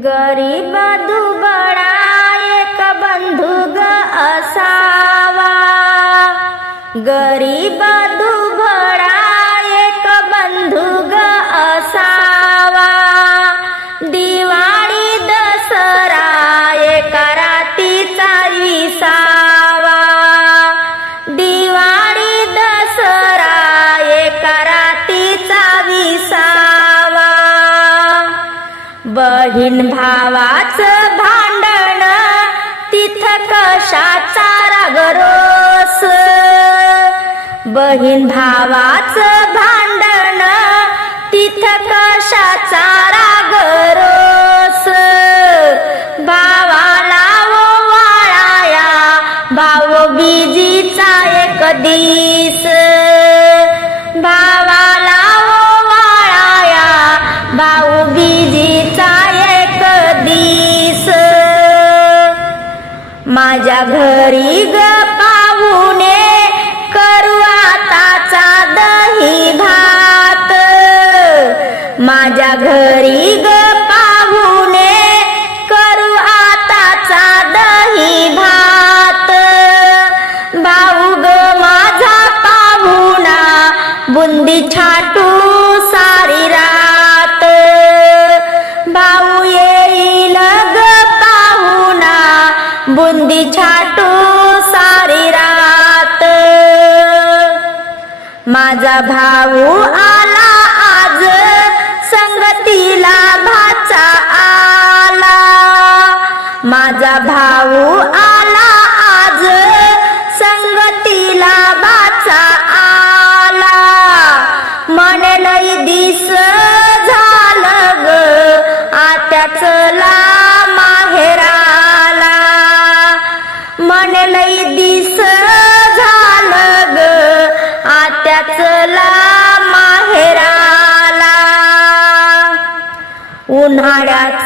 गरीब दुबळा एक बंधू ग असावा? गरीब बहीण भावाच भांडण तिथं कशाचा रागरोस बहीण भावाच भांडण तिथं कशाचा रागरोस भावाला वो वाळाया भाव बीजीचा एक दिस. भा माझ्या घरी ग पाहुणे करू आताचा दही भात. माझ्या घरी ग पाहुणे करू आताचा दही भात. भाऊ ग माझा पाहुणा बुंदी छाटू सा माझा भाऊ आला आज. संगतीला भाचा आला. माझा भाऊ आला आज. संगतीला भाचा आला. म्हणे लई दिस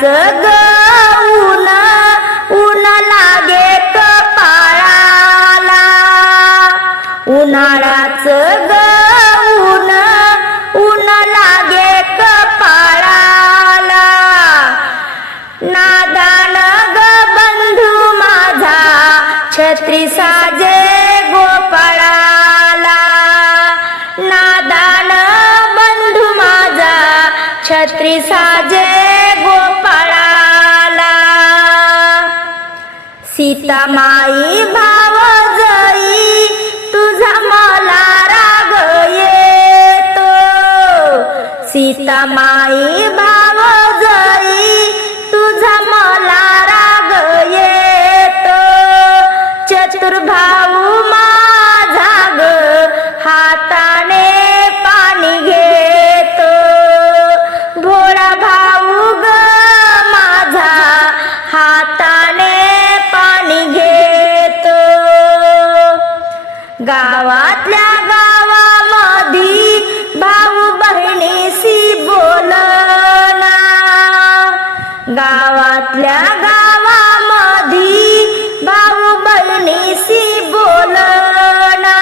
उन्हाळ्याचं ऊन ऊन लागे कपाळाला उन्हाळ्याचं ग ऊन ऊन लागे कपाळाला नादान ग बंधू माझा छत्री साजे गोपाळाला. नादान बंधू माझा छत्री साजे सीता माई भाव जई तुझा मला राग येतो. सीता गावातल्या गावामधी भाऊ बहिणीशी बोलना. गावातल्या गावामधी भाऊ बहिणीशी बोलना.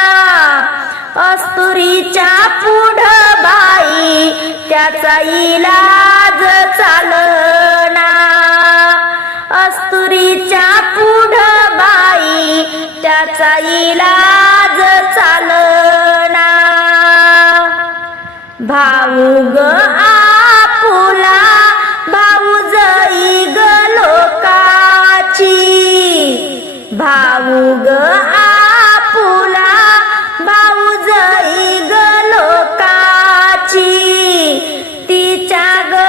अस्तुरीच्या पुढ बाई त्याचा इला चालना. भाऊ ग आपुला भाऊ जई ग लोकाची. भाऊ ग आपुला भाऊ जई ग लोकाची. तिच्या ग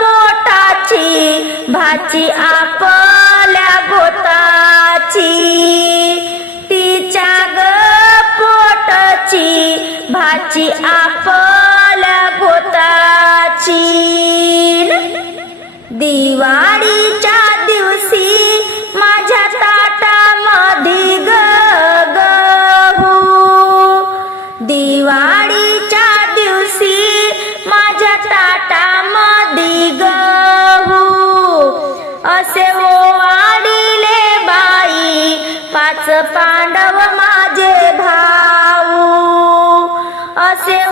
पोटाची भाची आ भाची आपल्या गोताची दिवा say